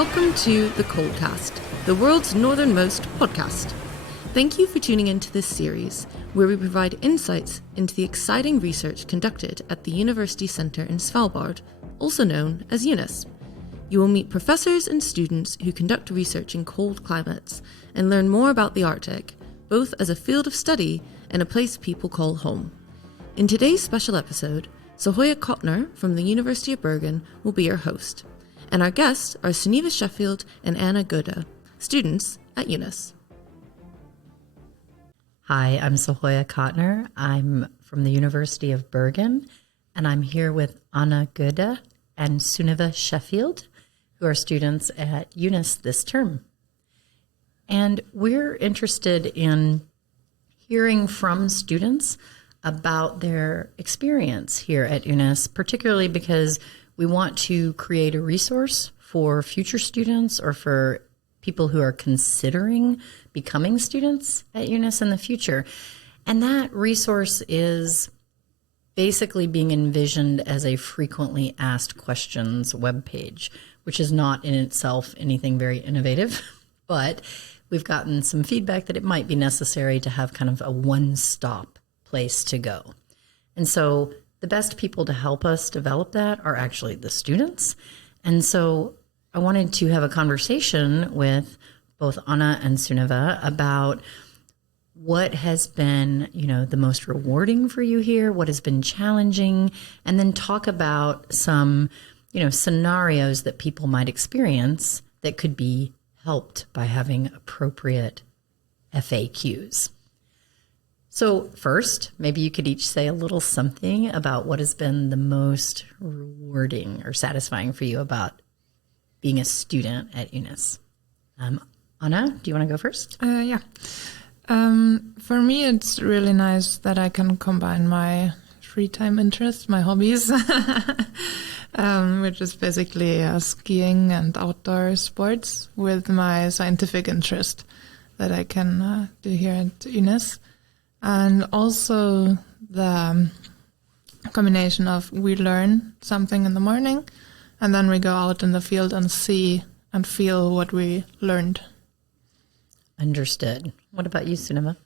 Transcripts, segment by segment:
Welcome to the COLDCAST, the world's northernmost podcast. Thank you for tuning into this series, where we provide insights into the exciting research conducted at the University Centre in Svalbard, also known as UNIS. You will meet professors and students who conduct research in cold climates and learn more about the Arctic, both as a field of study and a place people call home. In today's special episode, Sehoya Cotner from the University of Bergen will be your host, and our guests are SUNNIVA Sheffield and Anna GOEDDE, students at UNIS. Hi, I'm Sehoya Cotner. I'm from the University of Bergen, and I'm here with Anna GOEDDE and SUNNIVA Sheffield, who are students at UNIS this term. And we're interested in hearing from students about their experience here at UNIS, particularly because we want to create a resource for future students or for people who are considering becoming students at UNIS in the future. And that resource is basically being envisioned as a frequently asked questions webpage, which is not in itself anything very innovative, but we've gotten some feedback that it might be necessary to have kind of a one-stop place to go. And so the best people to help us develop that are actually the students. And so I wanted to have a conversation with both Anna and SUNNIVA about what has been, the most rewarding for you here, what has been challenging, and then talk about some, scenarios that people might experience that could be helped by having appropriate FAQs. So first, maybe you could each say a little something about what has been the most rewarding or satisfying for you about being a student at UNIS. Anna, do you want to go first? Yeah. For me, it's really nice that I can combine my free time interests, my hobbies, which is basically skiing and outdoor sports, with my scientific interest that I can do here at UNIS. And also the combination of we learn something in the morning and then we go out in the field and see and feel what we learned. Understood. What about you, SUNNIVA?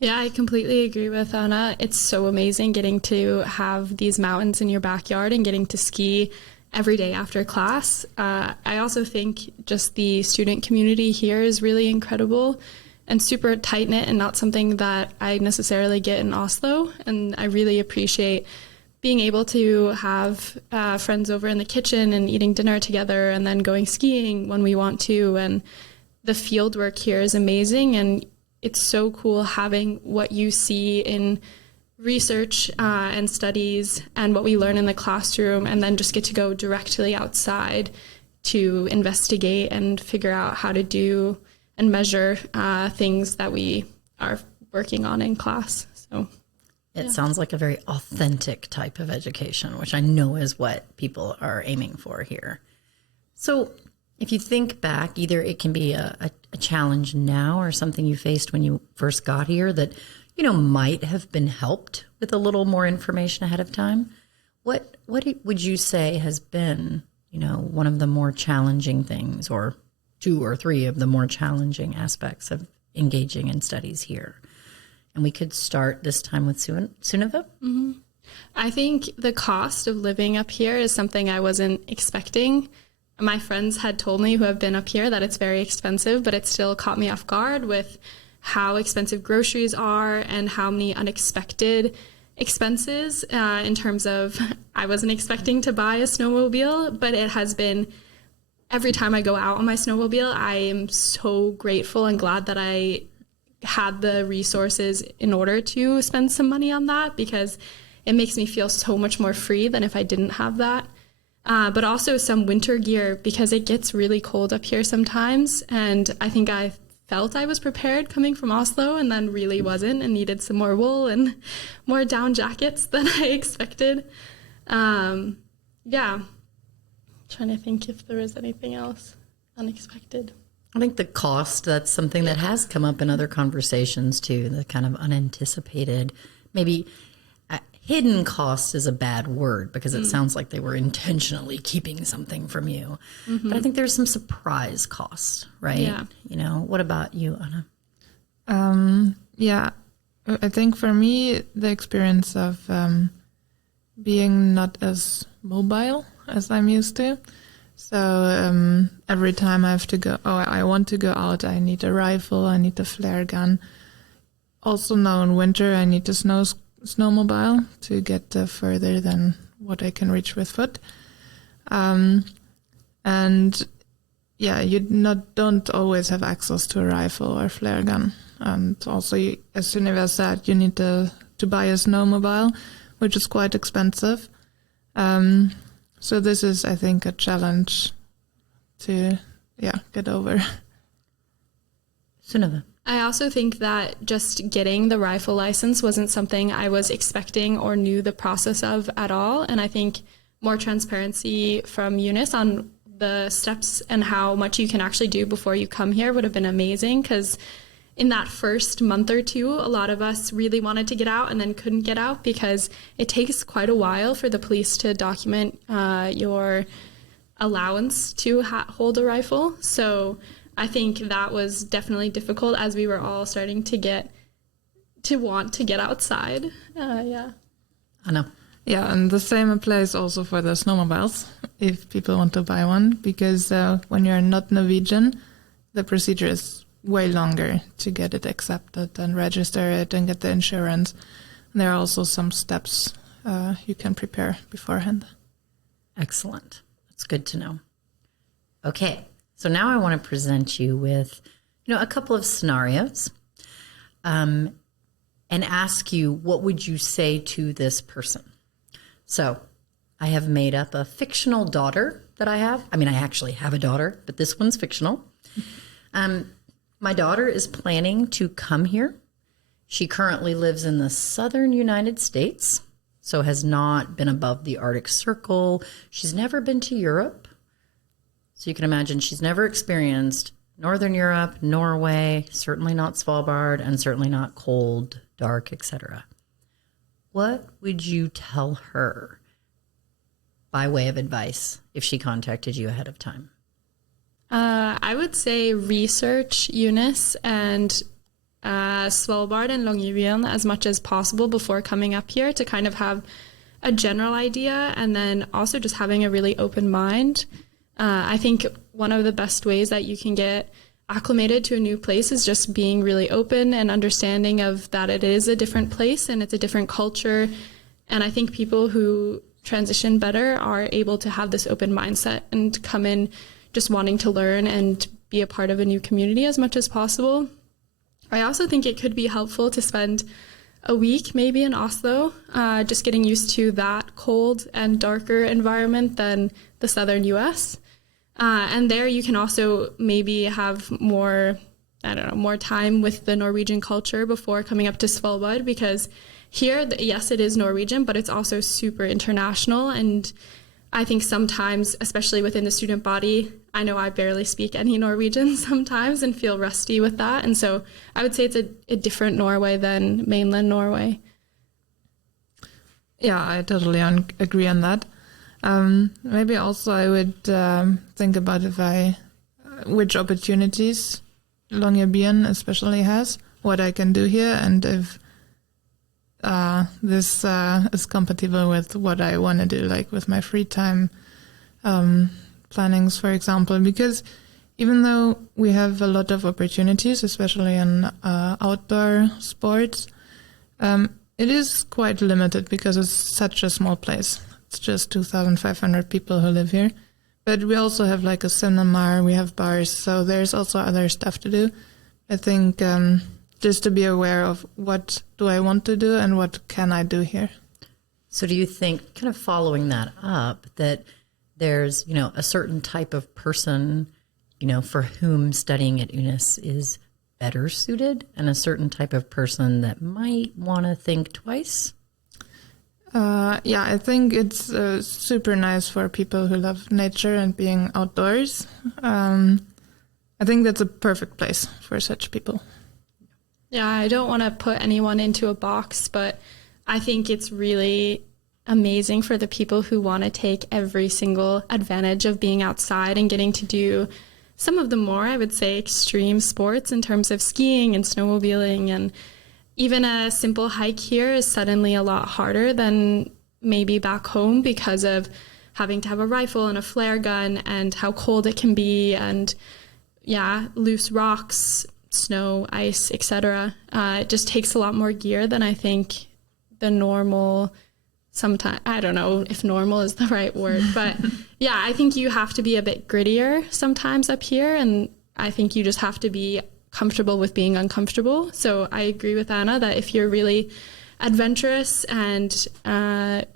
Yeah, I completely agree with Anna. It's so amazing getting to have these mountains in your backyard and getting to ski every day after class. I also think just the student community here is really incredible and super tight-knit and not something that I necessarily get in Oslo. And I really appreciate being able to have friends over in the kitchen and eating dinner together and then going skiing when we want to. And the field work here is amazing. And it's so cool having what you see in research and studies and what we learn in the classroom, and then just get to go directly outside to investigate and figure out how to do and measure things that we are working on in class. So it sounds like a very authentic type of education, which I know is what people are aiming for here. So if you think back, either it can be a challenge now or something you faced when you first got here that, might have been helped with a little more information ahead of time. What would you say has been, one of the more challenging things, or two or three of the more challenging aspects of engaging in studies here? And we could start this time with SUNNIVA. Mm-hmm. I think the cost of living up here is something I wasn't expecting. My friends had told me who have been up here that it's very expensive, but it still caught me off guard with how expensive groceries are and how many unexpected expenses in terms of I wasn't expecting to buy a snowmobile, but it has been every time I go out on my snowmobile, I am so grateful and glad that I had the resources in order to spend some money on that, because it makes me feel so much more free than if I didn't have that. But also some winter gear, because it gets really cold up here sometimes. And I think I felt I was prepared coming from Oslo and then really wasn't and needed some more wool and more down jackets than I expected. Yeah. Trying to think if there was anything else unexpected. I think the cost, that's something that has come up in other conversations too, the kind of unanticipated, maybe hidden cost is a bad word because it sounds like they were intentionally keeping something from you. But I think there's some surprise cost, right? Yeah. You know, what about you, Anna? Yeah, I think for me, the experience of being not as mobile as I'm used to. So every time I have to go, I want to go out, I need a rifle, I need a flare gun. Also now in winter, I need a snowmobile to get further than what I can reach with foot. And yeah, you don't always have access to a rifle or flare gun. And also, as Sunniva said, you need to buy a snowmobile, which is quite expensive. So this is, I think, a challenge to get over. Sunniva. I also think that just getting the rifle license wasn't something I was expecting or knew the process of at all. And I think more transparency from Eunice on the steps and how much you can actually do before you come here would have been amazing, because in that first month or two, a lot of us really wanted to get out and then couldn't get out because it takes quite a while for the police to document your allowance to hold a rifle. So I think that was definitely difficult as we were all starting to want to get outside. Yeah. I know. Yeah, and the same applies also for the snowmobiles, if people want to buy one, because when you're not Norwegian, the procedure is way longer to get it accepted and register it and get the insurance. And there are also some steps you can prepare beforehand. Excellent. That's good to know. Okay, so now I want to present you with, a couple of scenarios and ask you, what would you say to this person? So I have made up a fictional daughter that I have. I mean, I actually have a daughter, but this one's fictional. My daughter is planning to come here. She currently lives in the southern United States, so has not been above the Arctic Circle. She's never been to Europe. So you can imagine she's never experienced Northern Europe, Norway, certainly not Svalbard, and certainly not cold, dark, etc. What would you tell her by way of advice if she contacted you ahead of time? I would say research Eunice and Svalbard and Longyearbyen as much as possible before coming up here to kind of have a general idea, and then also just having a really open mind. I think one of the best ways that you can get acclimated to a new place is just being really open and understanding of that it is a different place and it's a different culture. And I think people who transition better are able to have this open mindset and come in just wanting to learn and be a part of a new community as much as possible. I also think it could be helpful to spend a week maybe in Oslo, just getting used to that cold and darker environment than the southern US. And there you can also maybe have more time with the Norwegian culture before coming up to Svalbard, because here, yes, it is Norwegian, but it's also super international. And I think sometimes, especially within the student body, I know I barely speak any Norwegian sometimes and feel rusty with that. And so I would say it's a different Norway than mainland Norway. Yeah, I totally agree on that. Maybe also I would think about which opportunities Longyearbyen especially has, what I can do here, and if this is compatible with what I want to do, like with my free time plannings, for example. Because even though we have a lot of opportunities, especially in outdoor sports, it is quite limited because it's such a small place. It's just 2,500 people who live here. But we also have like a cinema, we have bars, so there's also other stuff to do. I think just to be aware of what do I want to do and what can I do here. So do you think, kind of following that up, that there's, a certain type of person, for whom studying at UNIS is better suited, and a certain type of person that might want to think twice? I think it's super nice for people who love nature and being outdoors. I think that's a perfect place for such people. Yeah, I don't want to put anyone into a box, but I think it's really amazing for the people who want to take every single advantage of being outside and getting to do some of the more, I would say, extreme sports in terms of skiing and snowmobiling. And even a simple hike here is suddenly a lot harder than maybe back home because of having to have a rifle and a flare gun and how cold it can be, and loose rocks, snow, ice, etc. It just takes a lot more gear than I think the normal, sometimes, I don't know if normal is the right word, but I think you have to be a bit grittier sometimes up here, and I think you just have to be comfortable with being uncomfortable. So I agree with Anna that if you're really adventurous and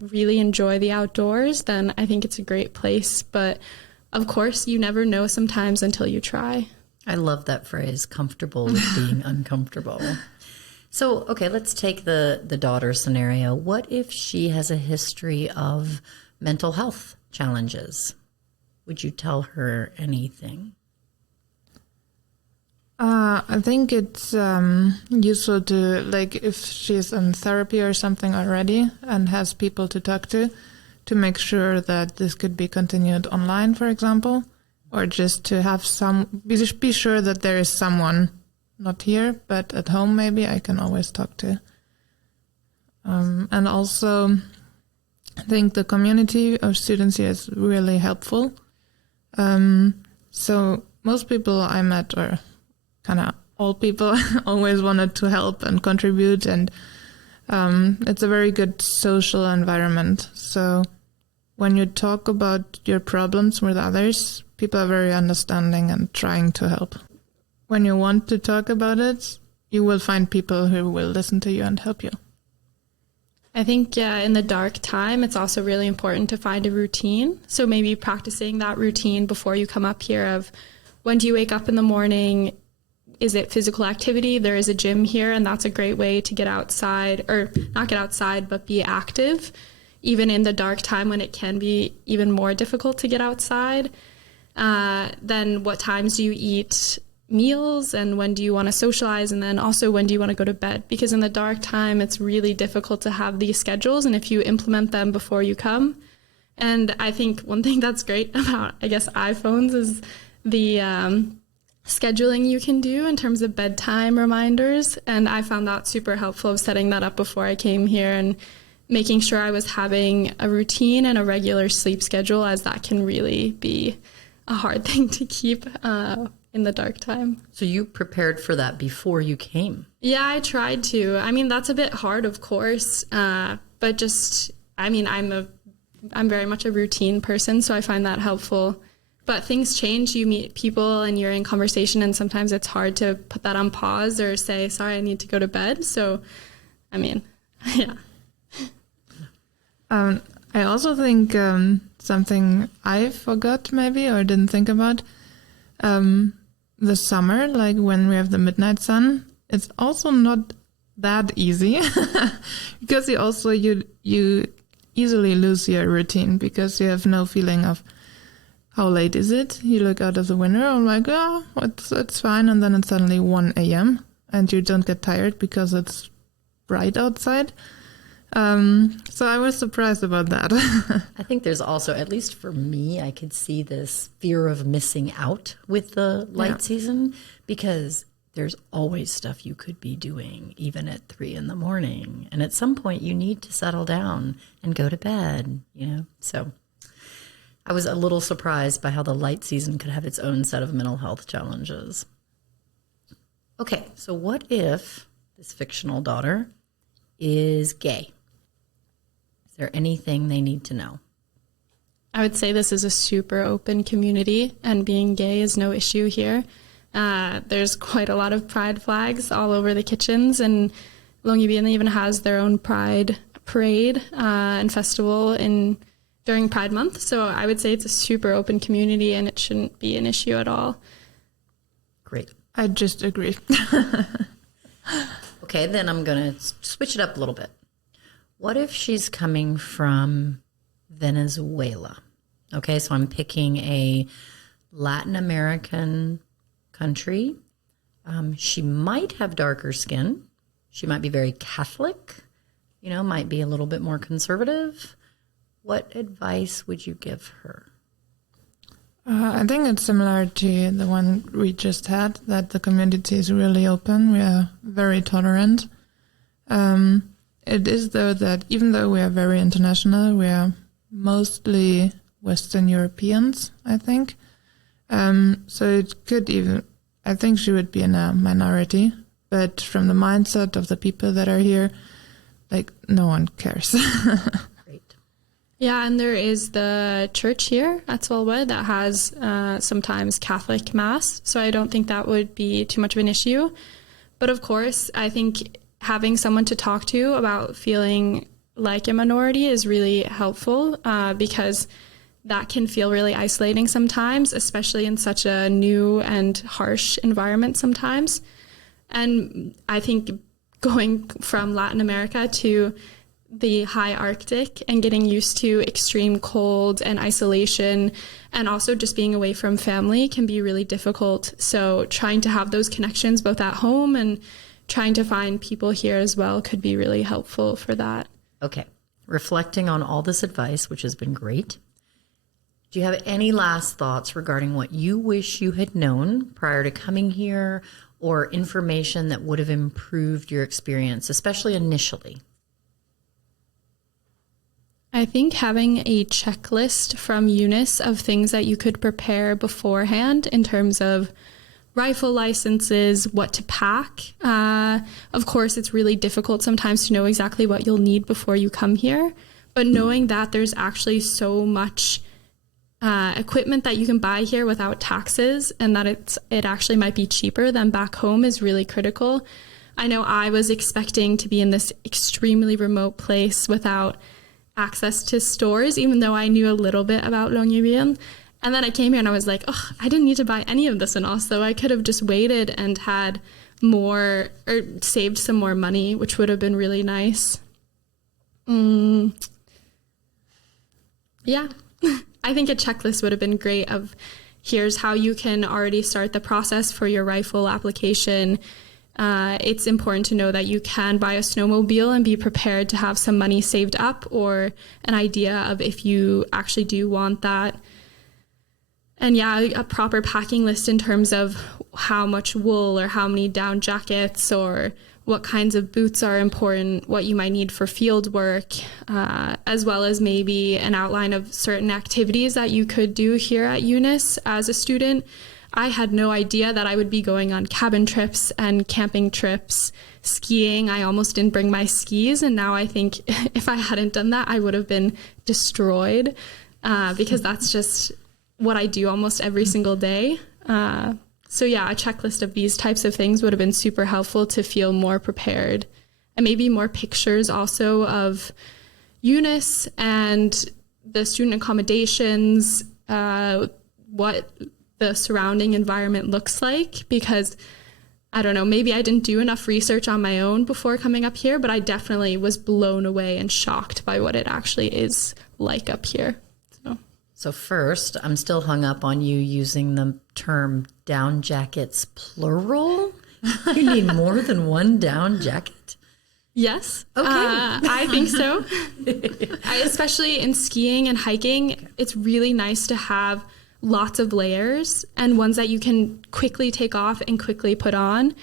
really enjoy the outdoors, then I think it's a great place. But of course, you never know sometimes until you try. I love that phrase, comfortable with being uncomfortable. So, okay, let's take the daughter scenario. What if she has a history of mental health challenges? Would you tell her anything? I think it's useful to, like, if she's in therapy or something already and has people to talk to make sure that this could be continued online, for example, or just to have be sure that there is someone, not here, but at home maybe, I can always talk to. And also, I think the community of students here is really helpful. So most people I met, or kind of all people, always wanted to help and contribute, and it's a very good social environment. So when you talk about your problems with others, people are very understanding and trying to help. When you want to talk about it, you will find people who will listen to you and help you. I think in the dark time, it's also really important to find a routine. So maybe practicing that routine before you come up here of when do you wake up in the morning? Is it physical activity? There is a gym here, and that's a great way to get outside, or not get outside, but be active, even in the dark time when it can be even more difficult to get outside. Then what times do you eat meals, and when do you want to socialize, and then also when do you want to go to bed? Because in the dark time, it's really difficult to have these schedules, and if you implement them before you come. And I think one thing that's great about, I guess, iPhones is the scheduling you can do in terms of bedtime reminders. And I found that super helpful of setting that up before I came here and making sure I was having a routine and a regular sleep schedule, as that can really be a hard thing to keep in the dark time. So you prepared for that before you came? Yeah, I tried to. I mean, that's a bit hard, of course, but just, I mean, I'm very much a routine person, so I find that helpful. But things change. You meet people and you're in conversation, and sometimes it's hard to put that on pause or say, sorry, I need to go to bed. So, I mean, yeah. I also think something I forgot maybe or didn't think about, the summer, like when we have the midnight sun, it's also not that easy because you easily lose your routine because you have no feeling of how late is it. You look out of the window, I'm like, oh, it's fine, and then it's suddenly 1 a.m. and you don't get tired because it's bright outside. So I was surprised about that. I think there's also, at least for me, I could see this fear of missing out with the light season, because there's always stuff you could be doing, even at 3 a.m. And at some point you need to settle down and go to bed, So I was a little surprised by how the light season could have its own set of mental health challenges. Okay, so what if this fictional daughter is gay? Is there anything they need to know? I would say this is a super open community, and being gay is no issue here. There's quite a lot of pride flags all over the kitchens, and Longyearbyen even has their own pride parade and festival during Pride Month. So I would say it's a super open community, and it shouldn't be an issue at all. Great. I just agree. Okay, then I'm going to switch it up a little bit. What if she's coming from Venezuela? Okay, so I'm picking a Latin American country. She might have darker skin. She might be very Catholic. might be a little bit more conservative. What advice would you give her? I think it's similar to the one we just had, that the community is really open. We are very tolerant. It is, though, that even though we are very international, we are mostly Western Europeans, I think. So it could even, I think she would be in a minority, but from the mindset of the people that are here, like, no one cares. Great. Yeah, and there is the church here at Sehoya that has sometimes Catholic Mass, so I don't think that would be too much of an issue. But of course, I think having someone to talk to about feeling like a minority is really helpful because that can feel really isolating sometimes, especially in such a new and harsh environment sometimes. And I think going from Latin America to the high Arctic and getting used to extreme cold and isolation and also just being away from family can be really difficult. So trying to have those connections both at home and trying to find people here as well could be really helpful for that. Okay. Reflecting on all this advice, which has been great, do you have any last thoughts regarding what you wish you had known prior to coming here, or information that would have improved your experience, especially initially? I think having a checklist from Eunice of things that you could prepare beforehand in terms of rifle licenses, what to pack. Of course, it's really difficult sometimes to know exactly what you'll need before you come here, but knowing that there's actually so much equipment that you can buy here without taxes and that it actually might be cheaper than back home is really critical. I know I was expecting to be in this extremely remote place without access to stores, even though I knew a little bit about Longyearbyen. And then I came here and I was like, oh, I didn't need to buy any of this in Oslo. I could have just waited and had more or saved some more money, which would have been really nice. Yeah. I think a checklist would have been great of here's how you can already start the process for your rifle application. It's important to know that you can buy a snowmobile and be prepared to have some money saved up or an idea of if you actually do want that. And yeah, a proper packing list in terms of how much wool or how many down jackets or what kinds of boots are important, what you might need for field work, as well as maybe an outline of certain activities that you could do here at Eunice as a student. I had no idea that I would be going on cabin trips and camping trips, skiing. I almost didn't bring my skis, and now I think if I hadn't done that, I would have been destroyed because that's just what I do almost every single day. So yeah, a checklist of these types of things would have been super helpful to feel more prepared, and maybe more pictures also of Eunice and the student accommodations, what the surrounding environment looks like, because I don't know, maybe I didn't do enough research on my own before coming up here, but I definitely was blown away and shocked by what it actually is like up here. So first, I'm still hung up on you using the term down jackets plural. You need more than one down jacket? Yes. Okay. I think so. Especially in skiing and hiking, it's really nice to have lots of layers and ones that you can quickly take off and quickly put on.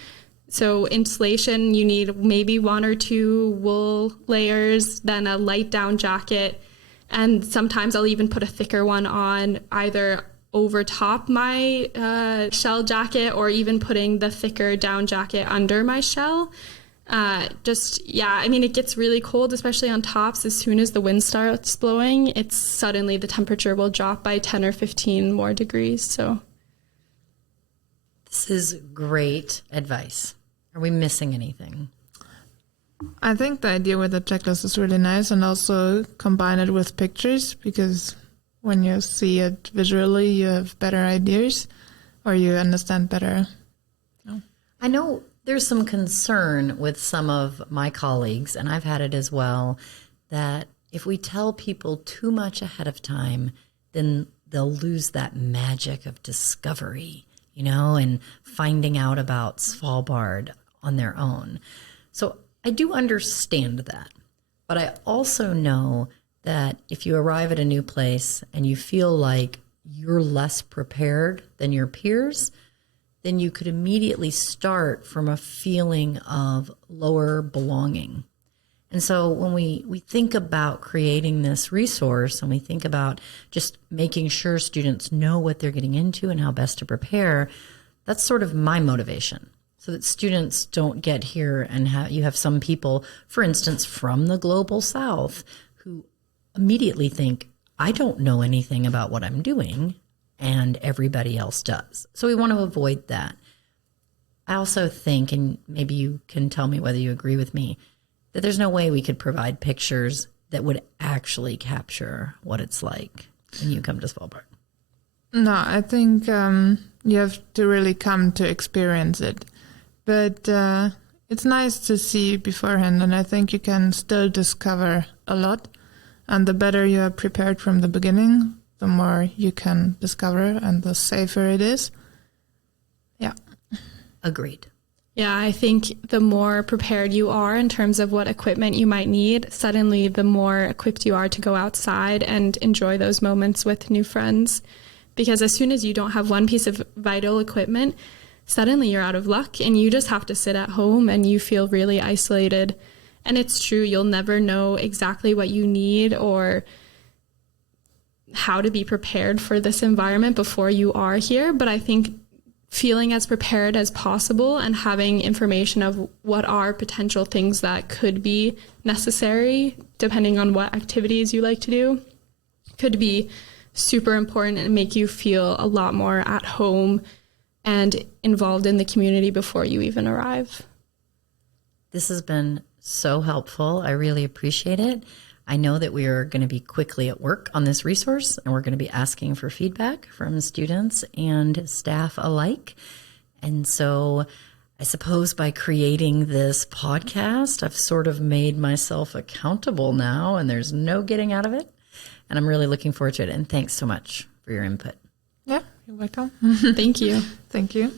So insulation, you need maybe 1 or 2 wool layers, then a light down jacket. And sometimes I'll even put a thicker one on either over top my shell jacket or even putting the thicker down jacket under my shell. I mean, it gets really cold, especially on tops. As soon as the wind starts blowing, it's suddenly the temperature will drop by 10 or 15 more degrees. So this is great advice. Are we missing anything? I think the idea with the checklist is really nice, and also combine it with pictures, because when you see it visually, you have better ideas or you understand better. No. I know there's some concern with some of my colleagues, and I've had it as well, that if we tell people too much ahead of time, then they'll lose that magic of discovery, and finding out about Svalbard on their own. So I do understand that, But I also know that if you arrive at a new place and you feel like you're less prepared than your peers, then you could immediately start from a feeling of lower belonging. And so when we think about creating this resource and we think about just making sure students know what they're getting into and how best to prepare, that's sort of my motivation. So that students don't get here and you have some people, for instance, from the global South who immediately think, I don't know anything about what I'm doing and everybody else does. So we want to avoid that. I also think, and maybe you can tell me whether you agree with me, that there's no way we could provide pictures that would actually capture what it's like when you come to Svalbard. No, I think you have to really come to experience it. But it's nice to see beforehand, and I think you can still discover a lot. And the better you are prepared from the beginning, the more you can discover and the safer it is. Yeah. Agreed. Yeah, I think the more prepared you are in terms of what equipment you might need, suddenly the more equipped you are to go outside and enjoy those moments with new friends. Because as soon as you don't have one piece of vital equipment, suddenly you're out of luck and you just have to sit at home and you feel really isolated. And it's true, you'll never know exactly what you need or how to be prepared for this environment before you are here. But I think feeling as prepared as possible and having information of what are potential things that could be necessary, depending on what activities you like to do, could be super important and make you feel a lot more at home and involved in the community before you even arrive. This has been so helpful. I really appreciate it. I know that we are going to be quickly at work on this resource, and we're going to be asking for feedback from students and staff alike. And so I suppose by creating this podcast, I've sort of made myself accountable now, and there's no getting out of it. And I'm really looking forward to it. And thanks so much for your input. Yeah, you're welcome. Thank you. Thank you.